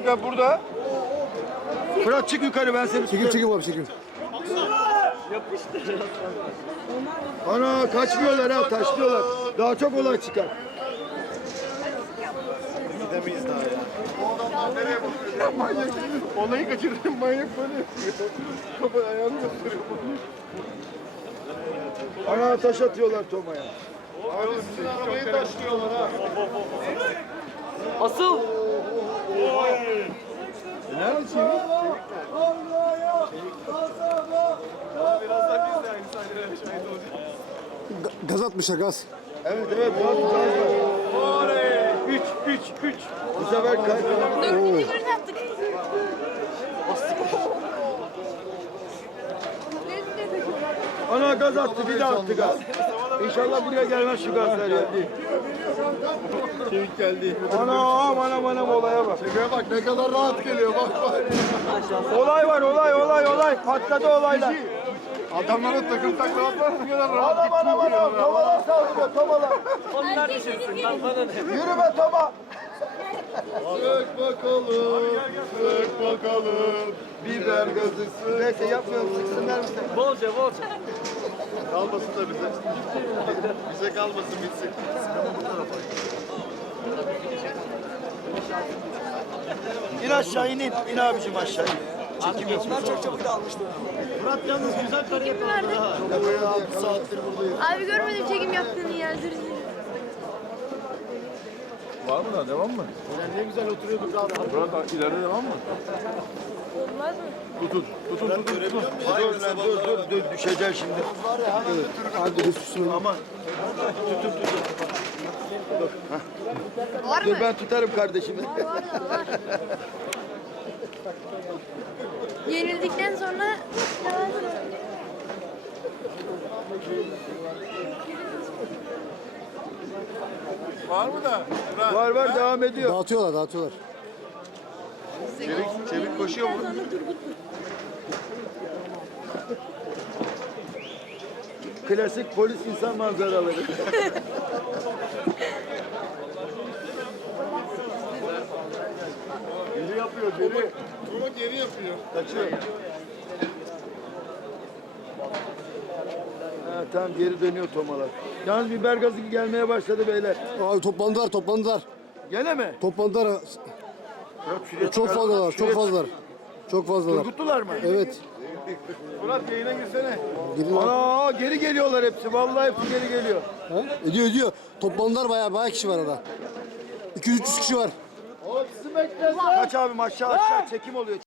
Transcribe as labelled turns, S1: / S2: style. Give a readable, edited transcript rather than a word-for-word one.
S1: Çocuklar burada. Fırat çık yukarı, ben seni
S2: Çekil çekil abi çekil.
S1: Ana kaçmıyorlar ha, taşlıyorlar. Daha çok olay çıkar.
S3: Gidemeyiz daha ya.
S1: O adamlar nereye bakıyor? Manyak. Olayı kaçırdım, manyak böyle yapıyor. Kafa ayağını gösteriyor. Ana taş atıyorlar Toma'ya. Abi sizin arabayı taşlıyorlar ha.
S4: Asıl
S1: Nerede çevik?
S3: Birazdan biz de aynı sahnelere şahit olacağız.
S2: Gaz atmışlar gaz.
S1: Evet evet.
S3: Oley! 3.
S1: Bu sefer kaybettik.
S5: Dördüncü golünü attık.
S1: Ana gaz attı, bir daha attı gaz. İnşallah buraya gelmez şu gazlar ya.
S3: Çevik geldi.
S1: Anam olaya bak.
S3: Şuraya bak ne kadar rahat geliyor bak bak.
S1: Olay var, olay. Patladı olaylar.
S3: Adamların takım taklavatlar ne kadar rahat.
S1: Anam. Tomalar saldırıyor, tomalar.
S4: onlar düşünsün lan bana ne?
S1: Yürü be Toma.
S3: Sök bakalım. Biber gazısı.
S1: Neyse yapmıyorum, sıksınlar mı sen?
S4: Bolca.
S3: Kalmasın da bize. Bize kalmasın bitsin.
S1: İn aşağı in abicim aşağı in. Çekim yapıyorsun.
S2: Çok çabuk dağılmıştı.
S3: Murat yalnız güzel
S5: Çekim mi vardı?
S3: bir saattir buradayım.
S5: Abi görmedim çekim yaptığını ya. Özür dilerim.
S1: Var mı da, devam mı?
S3: Ne güzel oturuyorduk rahat.
S1: Murat ileride devam mı?
S5: Olmaz mı?
S1: Tutun. Dur, düşeceğim şimdi.
S2: Hadi üstüne.
S1: Aman.
S5: Var
S1: Dur
S5: mı?
S1: ben tutarım kardeşimi.
S5: Var. Yenildikten sonra
S3: Var mı da? Murat.
S1: Var devam ediyor.
S2: Dağıtıyorlar.
S3: Çevik koşuyor mu?
S1: Klasik polis insan manzaraları.
S3: Geri yapıyor geri. Toma geri yapıyor.
S1: Kaçıyor. Ha, tamam geri dönüyor tomalar. Yalnız biber gazı gelmeye başladı beyler.
S2: Abi toplandılar.
S1: Gene mi?
S2: Toplandılar.
S1: Yok, şuraya
S2: Çok
S1: çıkar.
S2: fazlalar,
S1: Şuraya
S2: çok fazlalar.
S1: Turgutlular mı?
S2: Evet.
S3: Murat yayına girsene.
S2: Gidin lan.
S1: Aa, geri geliyorlar hepsi. Vallahi hepsi geri geliyor.
S2: Ha? Ediyor. Toplandılar bayağı kişi var orada. 200-300 kişi var.
S1: Kaç abim aşağı çekim oluyor.